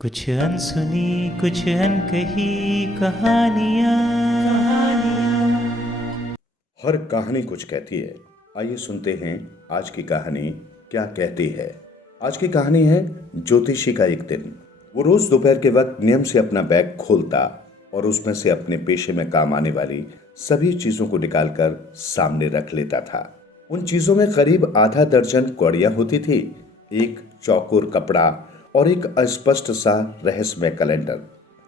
कुछ अनसुनी कुछ अनकही कहानियाँ। हर कहानी कुछ कहती है। आइए सुनते हैं आज की कहानी क्या कहती है। आज की कहानी है ज्योतिषी का एक दिन। वो रोज दोपहर के वक्त नियम से अपना बैग खोलता और उसमें से अपने पेशे में काम आने वाली सभी चीजों को निकालकर सामने रख लेता था। उन चीजों में करीब आधा दर्जन कौड़ियां होती थी, एक चौकोर कपड़ा और एक अस्पष्ट सा रहस्यमय कैलेंडर।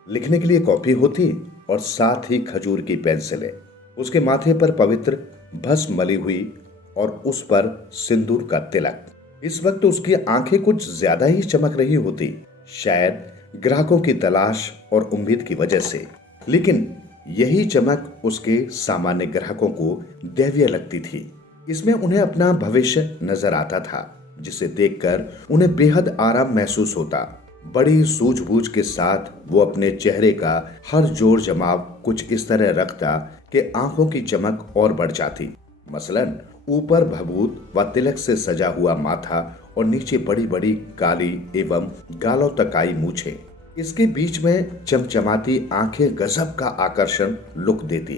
लिखने के लिए कॉपी होती और साथ ही खजूर की पेंसिलें। उसके माथे पर पवित्र भस्म मली हुई और उस पर सिंदूर का तिलक। इस वक्त उसकी आंखें कुछ ज्यादा ही चमक रही होती, शायद ग्राहकों की तलाश और उम्मीद की वजह से। लेकिन यही चमक उसके सामान्य ग्राहकों को दैवीय लगती थी। इसमें उन्हें अपना भविष्य नजर आता था, जिसे देखकर उन्हें बेहद आराम महसूस होता। बड़ी सूझबूझ के साथ वो अपने चेहरे का हर जोर जमाव कुछ इस तरह रखता कि आंखों की चमक और बढ़ जाती। मसलन ऊपर भभूत व तिलक से सजा हुआ माथा और नीचे बड़ी बड़ी काली एवं गालों तक आई मूछें। इसके बीच में चमचमाती आंखें गजब का आकर्षण लुक देती।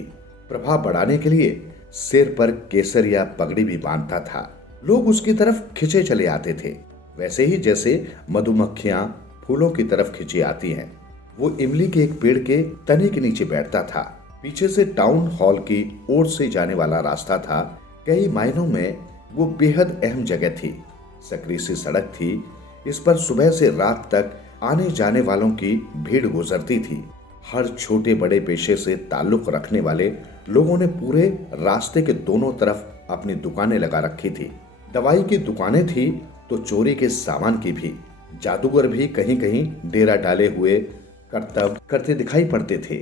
प्रभाव बढ़ाने के लिए सिर पर केसर या पगड़ी भी बांधता था। लोग उसकी तरफ खिंचे चले आते थे, वैसे ही जैसे मधुमक्खियां फूलों की तरफ खिंची आती हैं। वो इमली के एक पेड़ के तने के नीचे बैठता था। पीछे से टाउन हॉल की ओर से जाने वाला रास्ता था। कई मायनों में वो बेहद अहम जगह थी। सकरी सी सड़क थी। इस पर सुबह से रात तक आने जाने वालों की भीड़ गुजरती थी। हर छोटे बड़े पेशे से ताल्लुक रखने वाले लोगों ने पूरे रास्ते के दोनों तरफ अपनी दुकानें लगा रखी थी। दवाई की दुकानें थी तो चोरी के सामान की भी। जादूगर भी कहीं कहीं डेरा डाले हुए करतब करते दिखाई पड़ते थे।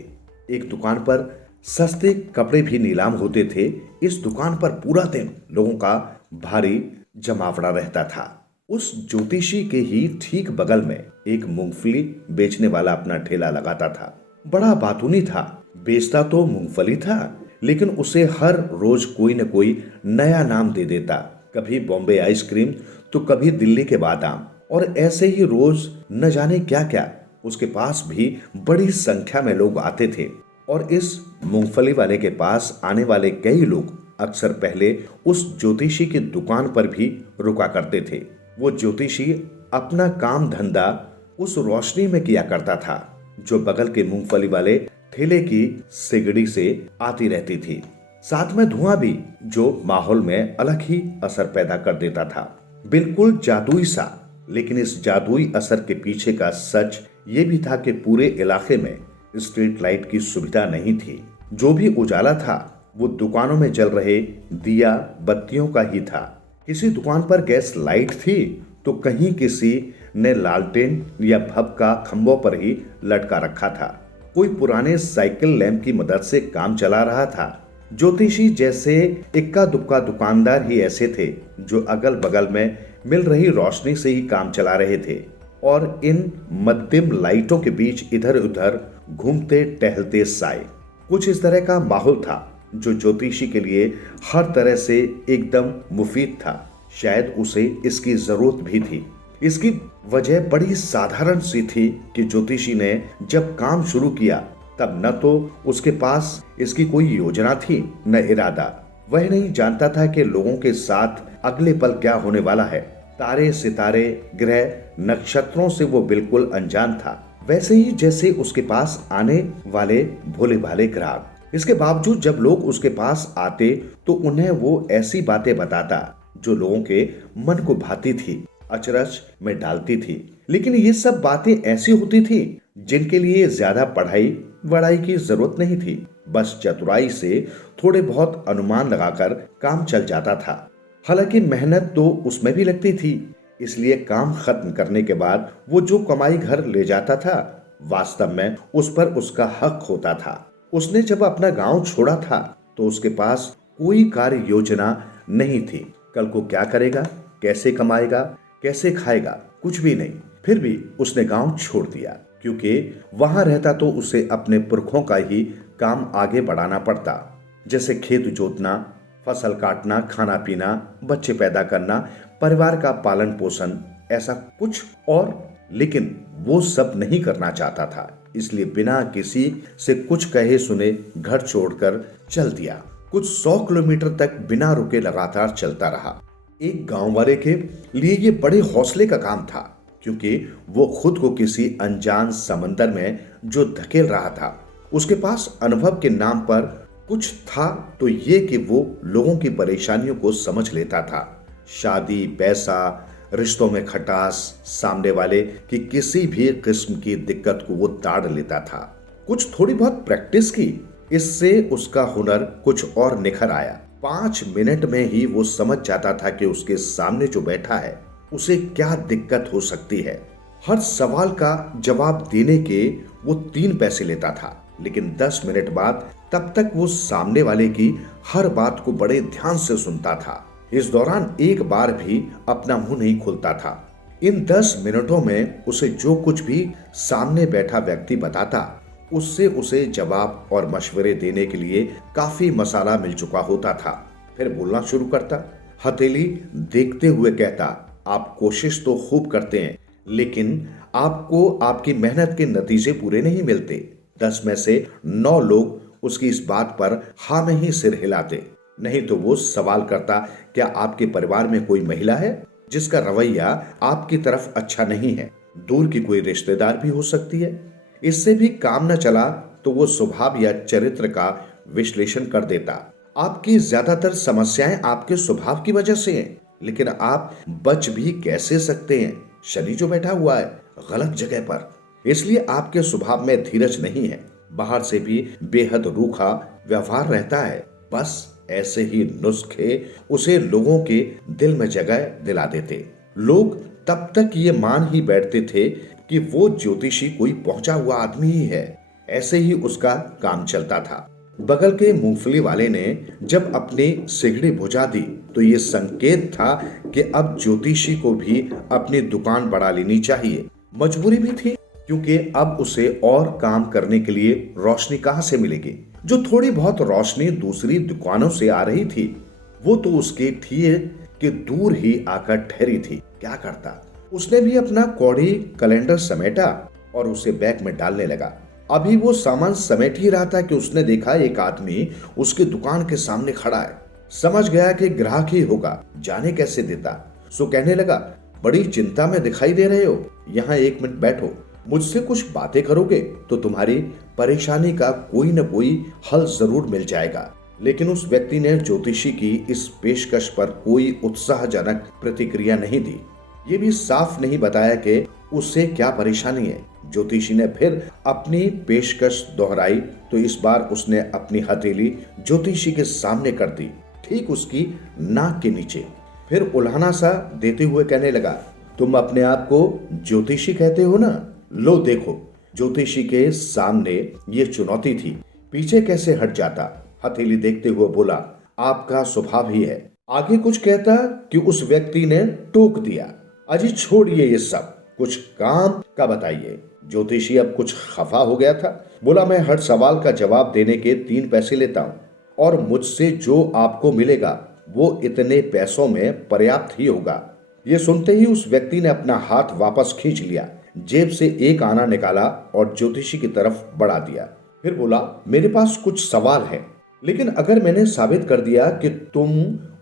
एक दुकान पर सस्ते कपड़े भी नीलाम होते थे। इस दुकान पर पूरा दिन लोगों का भारी जमावड़ा रहता था। उस ज्योतिषी के ही ठीक बगल में एक मूंगफली बेचने वाला अपना ठेला लगाता था। बड़ा बातूनी था। बेचता तो मूंगफली था, लेकिन उसे हर रोज कोई न कोई नया नाम दे देता। कभी बॉम्बे आइसक्रीम तो कभी दिल्ली के बादाम, और ऐसे ही रोज न जाने क्या क्या। उसके पास भी बड़ी संख्या में लोग आते थे और इस मूंगफली वाले के पास आने वाले कई लोग अक्सर पहले उस ज्योतिषी की दुकान पर भी रुका करते थे। वो ज्योतिषी अपना काम धंधा उस रोशनी में किया करता था जो बगल के मूंगफली वाले ठेले की सिगड़ी से आती रहती थी। साथ में धुआं भी, जो माहौल में अलग ही असर पैदा कर देता था, बिल्कुल जादुई सा। लेकिन इस जादुई असर के पीछे का सच ये भी था कि पूरे इलाके में स्ट्रीट लाइट की सुविधा नहीं थी। जो भी उजाला था वो दुकानों में जल रहे दिया बत्तियों का ही था। किसी दुकान पर गैस लाइट थी तो कहीं किसी ने लालटेन या भब का खंभों पर ही लटका रखा था। कोई पुराने साइकिल लैंप की मदद से काम चला रहा था। ज्योतिषी जैसे इक्का दुक्का दुकानदार ही ऐसे थे जो अगल बगल में मिल रही रोशनी से ही काम चला रहे थे और इन मध्यम लाइटों के बीच इधर उधर घूमते टहलते साए। कुछ इस तरह का माहौल था जो ज्योतिषी के लिए हर तरह से एकदम मुफीद था। शायद उसे इसकी जरूरत भी थी। इसकी वजह बड़ी साधारण सी थी कि ज्योतिषी ने जब काम शुरू किया तब न तो उसके पास इसकी कोई योजना थी न इरादा। वह नहीं जानता था कि लोगों के साथ अगले पल क्या होने वाला है। तारे सितारे ग्रह नक्षत्रों से वो बिल्कुल अनजान था, वैसे ही जैसे उसके पास आने वाले भोले भाले ग्राहक। इसके बावजूद जब लोग उसके पास आते तो उन्हें वो ऐसी बातें बताता जो लोगों के मन को भाती थी, अचरज में डालती थी। लेकिन ये सब बातें ऐसी होती थी जिनके लिए ज्यादा पढ़ाई वढ़ाई की जरूरत नहीं थी। बस चतुराई से थोड़े बहुत अनुमान लगाकर काम चल जाता था। हालांकि मेहनत तो उसमें भी लगती थी, इसलिए काम खत्म करने के बाद वो जो कमाई घर ले जाता था वास्तव में उस पर उसका हक होता था। उसने जब अपना गांव छोड़ा था तो उसके पास कोई कार्य योजना नहीं थी। कल को क्या करेगा, कैसे कमाएगा, कैसे खाएगा, कुछ भी नहीं। फिर भी उसने गांव छोड़ दिया क्योंकि वहां रहता तो उसे अपने पुरखों का ही काम आगे बढ़ाना पड़ता, जैसे खेत जोतना, फसल काटना, खाना पीना, बच्चे पैदा करना, परिवार का पालन पोषण, ऐसा कुछ और। लेकिन वो सब नहीं करना चाहता था, इसलिए बिना किसी से कुछ कहे सुने घर छोड़कर चल दिया। कुछ 100 किलोमीटर तक बिना रुके लगातार चलता रहा। एक गांव वाले के लिए ये बड़े हौसले का काम था, क्योंकि वो खुद को किसी अनजान समंदर में जो धकेल रहा था, उसके पास अनुभव के नाम पर कुछ था तो ये कि वो लोगों की परेशानियों को समझ लेता था। शादी, पैसा, रिश्तों में खटास, सामने वाले की किसी भी किस्म की दिक्कत को वो ताड़ लेता था। कुछ थोड़ी बहुत प्रैक्टिस की, इससे उसका हुनर कुछ और निखर आया। 5 मिनट में ही वो समझ जाता था कि उसके सामने जो बैठा है उसे क्या दिक्कत हो सकती है। हर सवाल का जवाब देने के वो 3 पैसे लेता था, लेकिन 10 मिनट बाद तब तक वो सामने वाले की हर बात को बड़े ध्यान से सुनता था। इस दौरान एक बार भी अपना मुंह नहीं खोलता था। इन 10 मिनटों में उसे जो कुछ भी सामने बैठा व्यक्ति बताता, उससे उसे जवाब और मशवरे देने के लिए काफी मसाला मिल चुका होता था। फिर बोलना शुरू करता, हथेली देखते हुए कहता, आप कोशिश तो खूब करते हैं, लेकिन आपको आपकी मेहनत के नतीजे पूरे नहीं मिलते। 10 में से 9 लोग उसकी इस बात पर हाँ में ही सिर हिलाते। नहीं तो वो सवाल करता, क्या आपके परिवार में कोई महिला है जिसका रवैया आपकी तरफ अच्छा नहीं है? दूर की कोई रिश्तेदार भी हो सकती है। इससे भी काम न चला तो वो स्वभाव या चरित्र का विश्लेषण कर देता। आपकी ज्यादातर समस्याएं आपके स्वभाव की वजह से हैं, लेकिन आप बच भी कैसे सकते हैं? शनि जो बैठा हुआ है गलत जगह पर, इसलिए आपके स्वभाव में धीरज नहीं है। बाहर से भी बेहद रूखा व्यवहार रहता है। बस ऐसे ही नुस्खे उसे लोगों के दिल में जगह दिला देते। लोग तब तक ये मान ही बैठते थे कि वो ज्योतिषी कोई पहुंचा हुआ आदमी ही है। ऐसे ही उसका काम चलता था। बगल के मूंगफली वाले ने जब अपनी सिगड़ी बुझा दी तो ये संकेत था कि अब ज्योतिषी को भी अपनी दुकान बढ़ा लेनी चाहिए। मजबूरी भी थी, क्योंकि अब उसे और काम करने के लिए रोशनी कहां से मिलेगी। जो थोड़ी बहुत रोशनी दूसरी दुकानों से आ रही थी, वो तो उसके ठिए के दूर ही आकर ठहरी थी। क्या करता? उसने भी अपना कौड़ी कैलेंडर समेटा और उसे बैग में डालने लगा। अभी वो सामान समेट ही रहा था कि उसने देखा एक आदमी उसकी दुकान के सामने खड़ा है। समझ गया कि ग्राहक ही होगा, जाने कैसे देता। सो कहने लगा, बड़ी चिंता में दिखाई दे रहे हो, यहाँ 1 मिनट बैठो। मुझसे कुछ बातें करोगे तो तुम्हारी परेशानी का कोई न कोई हल जरूर मिल जाएगा। लेकिन उस व्यक्ति ने ज्योतिषी की इस पेशकश पर कोई उत्साहजनक प्रतिक्रिया नहीं दी। ये भी साफ नहीं बताया कि उससे क्या परेशानी है। ज्योतिषी ने फिर अपनी पेशकश दोहराई तो इस बार उसने अपनी हथेली ज्योतिषी के सामने कर दी, ठीक उसकी नाक के नीचे। फिर उल्हाना सा देते हुए कहने लगा, तुम अपने आप को ज्योतिषी कहते हो ना? लो देखो। ज्योतिषी के सामने ये चुनौती थी, पीछे कैसे हट जाता। हथेली देखते हुए बोला, आपका स्वभाव ही है। आगे कुछ कहता कि उस व्यक्ति ने टोक दिया, अजी छोड़िए ये सब, कुछ काम का बताइए। ज्योतिषी अब कुछ खफा हो गया था। बोला, मैं हर सवाल का जवाब देने के 3 पैसे लेता हूँ और मुझसे जो आपको मिलेगा वो इतने पैसों में पर्याप्त ही होगा। ये सुनते ही उस व्यक्ति ने अपना हाथ वापस खींच लिया, जेब से एक आना निकाला और ज्योतिषी की तरफ बढ़ा दिया। फिर बोला, मेरे पास कुछ सवाल है, लेकिन अगर मैंने साबित कर दिया कि तुम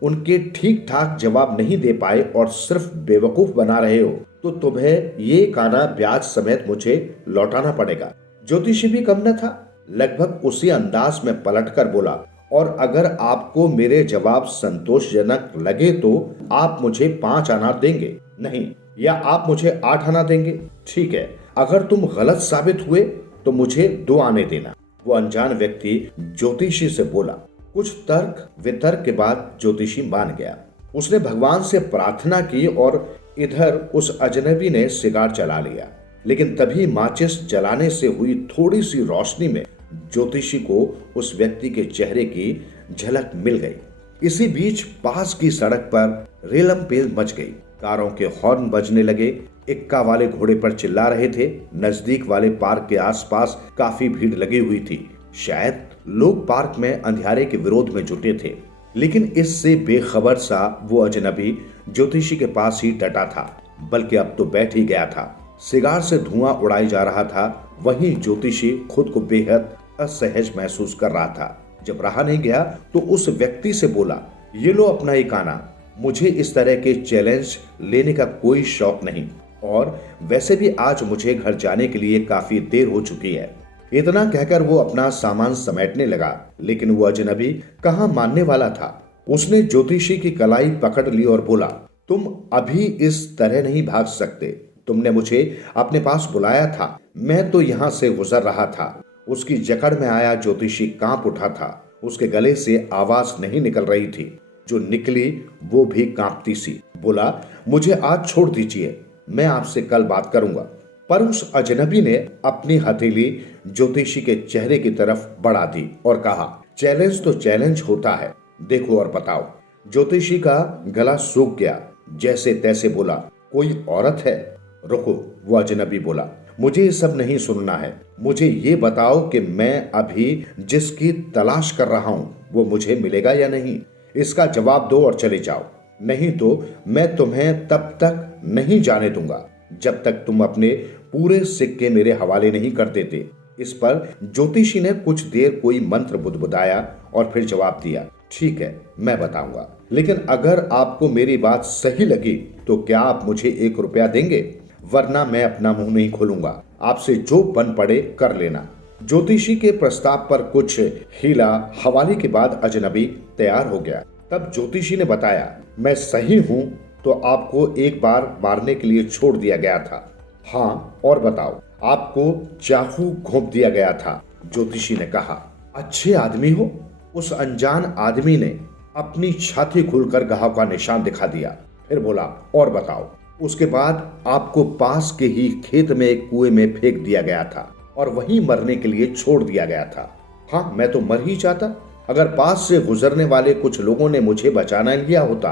उनके ठीक ठाक जवाब नहीं दे पाए और सिर्फ बेवकूफ बना रहे हो तो तुम्हें ये काना ब्याज समेत मुझे लौटाना पड़ेगा। ज्योतिषी भी कम न था, लगभग उसी अंदाज में पलटकर बोला, और अगर आपको मेरे जवाब संतोषजनक लगे तो आप मुझे 5 आना देंगे, नहीं, या आप मुझे 8 आना देंगे। ठीक है, अगर तुम गलत साबित हुए तो मुझे 2 आने देना। वो अनजान व्यक्ति ज्योतिषी से बोला। कुछ तर्क वितर्क के बाद ज्योतिषी मान गया। उसने भगवान से प्रार्थना की और इधर उस अजनबी ने सिगार जला लिया। लेकिन तभी माचिस जलाने से हुई थोड़ी सी रोशनी में ज्योतिषी को उस व्यक्ति के चेहरे की झलक मिल गई। इसी बीच पास की सड़क पर रेलम पेल मच गई। कारों के हॉर्न बजने लगे। इक्का वाले घोड़े पर चिल्ला रहे थे। नजदीक वाले पार्क के आसपास काफी भीड़ लगी हुई थी। शायद लोग पार्क में अंधियारे के विरोध में जुटे थे। लेकिन इससे बेखबर सा वो अजनबी ज्योतिषी के पास ही डटा था, बल्कि अब तो बैठ ही गया था। सिगार से धुआं उड़ाई जा रहा था, वहीं ज्योतिषी खुद को बेहद असहज महसूस कर रहा था। जब रहा नहीं गया तो उस व्यक्ति से बोला, ये लो अपना एक आना, मुझे इस तरह के चैलेंज लेने का कोई शौक नहीं, और वैसे भी आज मुझे घर जाने के लिए काफी देर हो चुकी है। इतना कहकर वो अपना सामान समेटने लगा, लेकिन वो अजनबी कहाँ मानने वाला था। उसने ज्योतिषी की कलाई पकड़ ली और बोला, तुम अभी इस तरह नहीं भाग सकते। तुमने मुझे अपने पास बुलाया था, मैं तो यहाँ से गुजर रहा था। उसकी जकड़ में आया ज्योतिषी कांप उठा था। उसके गले से आवाज नहीं निकल रही थी, जो निकली वो भी कांपती सी। बोला, मुझे आज छोड़ दीजिए, मैं आपसे कल बात करूंगा। पर उस अजनबी ने अपनी हथेली ज्योतिषी के चेहरे की तरफ बढ़ा दी और कहा, चैलेंज तो चैलेंज होता है, देखो और बताओ। ज्योतिषी का गला सूख गया, जैसे तैसे बोला, कोई औरत है? रुको, वो अजनबी बोला, मुझे ये सब नहीं सुनना है। मुझे ये बताओ कि मैं अभी जिसकी तलाश कर रहा हूं वो मुझे मिलेगा या नहीं। इसका जवाब दो और चले जाओ, नहीं तो मैं तुम्हें तब तक नहीं जाने दूंगा जब तक तुम अपने पूरे सिक्के मेरे हवाले नहीं कर देते। इस पर ज्योतिषी ने कुछ देर कोई मंत्र बुदबुदाया और फिर जवाब दिया, ठीक है, मैं बताऊंगा, लेकिन अगर आपको मेरी बात सही लगी तो क्या आप मुझे 1 रुपया देंगे? वरना मैं अपना मुंह नहीं खोलूंगा, आपसे जो बन पड़े कर लेना। ज्योतिषी के प्रस्ताव पर कुछ हीला हवाले के बाद अजनबी तैयार हो गया। तब ज्योतिषी ने बताया, मैं सही हूं तो आपको एक बार मारने के लिए छोड़ दिया गया था। हाँ, और बताओ, आपको चाकू घोंप दिया गया था। ज्योतिषी ने कहा, अच्छे आदमी हो। उस अनजान आदमी ने अपनी छाती खुलकर घाव का निशान दिखा दिया। फिर बोला, और बताओ। उसके बाद आपको पास के ही खेत में एक कुएं में फेंक दिया गया था और वहीं मरने के लिए छोड़ दिया गया था। हाँ, मैं तो मर ही जाता अगर पास से गुजरने वाले कुछ लोगों ने मुझे बचाना लिया होता।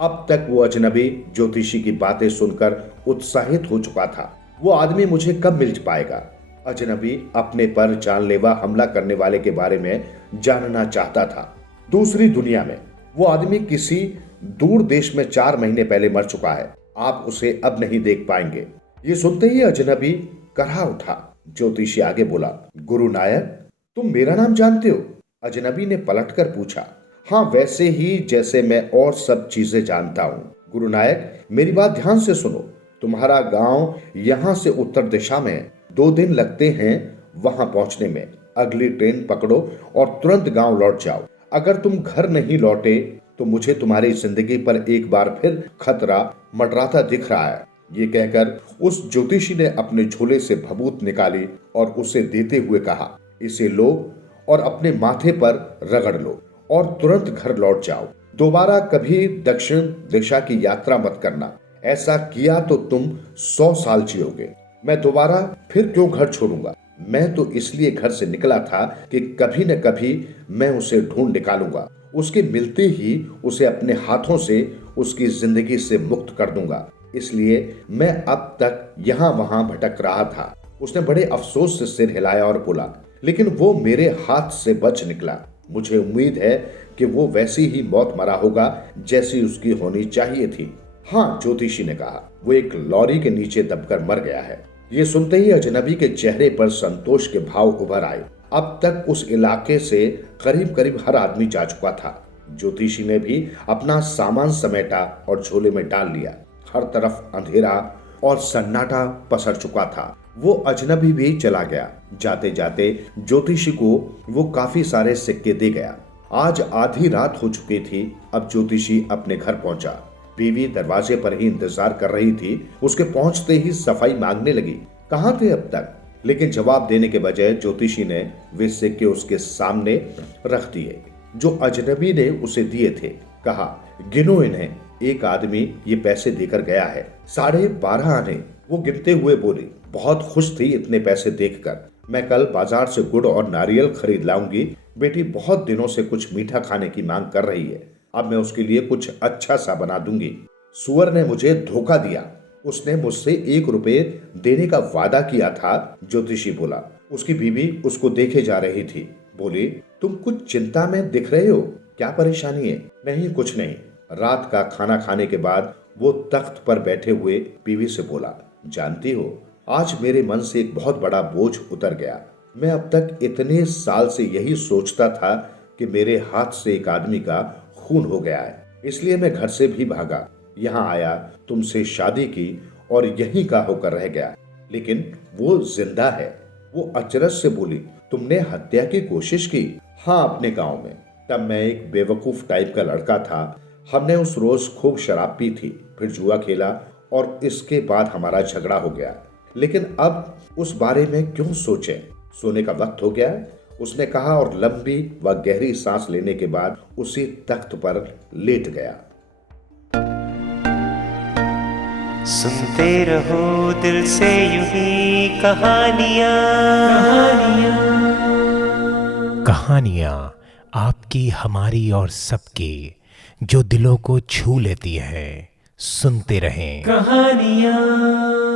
अब तक वो अजनबी ज्योतिषी की बातें सुनकर उत्साहित हो चुका था। वो आदमी मुझे कब मिल पाएगा? अजनबी अपने पर जानलेवा हमला करने वाले के बारे में जानना चाहता था। दूसरी दुनिया में वो आदमी किसी दूर देश में 4 महीने पहले मर चुका है। आप उसे अब नहीं देख पाएंगे। ये सुनते ही अजनबी करहा उठा। ज्योतिषी आगे बोला, गुरु नायक, तुम मेरा नाम जानते हो? अजनबी ने पलटकर पूछा। हाँ, वैसे ही जैसे मैं और सब चीजें जानता हूँ। गुरु नायक, मेरी बात ध्यान से सुनो। तुम्हारा गांव यहाँ से उत्तर दिशा में है। 2 दिन लगते हैं वहां पहुंचने में। अगली ट्रेन पकड़ो और तुरंत गांव लौट जाओ। अगर तुम घर नहीं लौटे तो मुझे तुम्हारी जिंदगी पर एक बार फिर खतरा मंडराता दिख रहा है। ये कहकर उस ज्योतिषी ने अपने झोले से भभूत निकाली और उसे देते हुए कहा, इसे लो और अपने माथे पर रगड़ लो और तुरंत घर लौट जाओ। दोबारा कभी दक्षिण दिशा की यात्रा मत करना। ऐसा किया तो तुम 100 साल जियोगे। मैं दोबारा फिर क्यों घर छोड़ूंगा? मैं तो इसलिए घर से निकला था कि कभी न कभी मैं उसे ढूंढ निकालूंगा। उसके मिलते ही उसे अपने हाथों से उसकी जिंदगी से मुक्त कर दूंगा। इसलिए मैं अब तक यहाँ वहां भटक रहा था। उसने बड़े अफसोस से सिर हिलाया और बोला, लेकिन वो मेरे हाथ से बच निकला। मुझे उम्मीद है कि वो वैसी ही मौत मरा होगा जैसी उसकी होनी चाहिए थी। हाँ, ज्योतिषी ने कहा, वो एक लॉरी के नीचे दबकर मर गया है। ये सुनते ही अजनबी के चेहरे पर संतोष के भाव उभर आए। अब तक उस इलाके से करीब करीब हर आदमी जा चुका था। ज्योतिषी ने भी अपना सामान समेटा और झोले में डाल लिया। हर तरफ अंधेरा और सन्नाटा पसर चुका था। वो अजनबी भी चला गया। जाते जाते ज्योतिषी को वो काफी सारे सिक्के दे गया। आज आधी रात हो चुकी थी। अब ज्योतिषी अपने घर पहुंचा। बीवी दरवाजे पर ही इंतजार कर रही थी। उसके पहुंचते ही सफाई मांगने लगी, कहाँ थे अब तक? लेकिन जवाब देने के बजाय ज्योतिषी ने वे सिक्के उसके सामने रख दिए जो अजनबी ने उसे दिए थे। कहा, गिनो इन्हें। एक आदमी ये पैसे देकर गया है, 12.5 आने। वो गिनते हुए बोली, बहुत खुश थी इतने पैसे देखकर। मैं कल बाजार से गुड़ और नारियल खरीद लाऊंगी। बेटी बहुत दिनों से कुछ मीठा खाने की मांग कर रही है। अब मैं उसके लिए कुछ अच्छा सा बना दूंगी। सुअर ने मुझे धोखा दिया। उसने मुझसे 1 रुपये देने का वादा किया था। ज्योतिषी बोला। उसकी बीवी उसको देखे जा रही थी। बोली, तुम कुछ चिंता में दिख रहे हो, क्या परेशानी है? नहीं, कुछ नहीं। रात का खाना खाने के बाद वो तख्त पर बैठे हुए बीवी से बोला, जानती हो, आज मेरे मन से एक बहुत बड़ा बोझ उतर गया। मैं अब तक इतने साल से यही सोचता था कि मेरे हाथ से एक आदमी का खून हो गया है, इसलिए मैं घर से भी भागा, यहाँ आया, तुमसे शादी की और यहीं का होकर रह गया। लेकिन वो जिंदा है। वो अचरज से बोली, तुमने हत्या की कोशिश की? हाँ, अपने गांव में। तब मैं एक बेवकूफ टाइप का लड़का था। हमने उस रोज खूब शराब पी थी, फिर जुआ खेला और इसके बाद हमारा झगड़ा हो गया। लेकिन अब उस बारे में क्यों सोचें? सोने का वक्त हो गया है, उसने कहा और लंबी व गहरी सांस लेने के बाद उसी तख्त पर लेट गया। सुनते रहो दिल से यूं ही कहानियां। कहानियाँ आपकी, हमारी और सबकी, जो दिलों को छू लेती है। सुनते रहें कहानियां।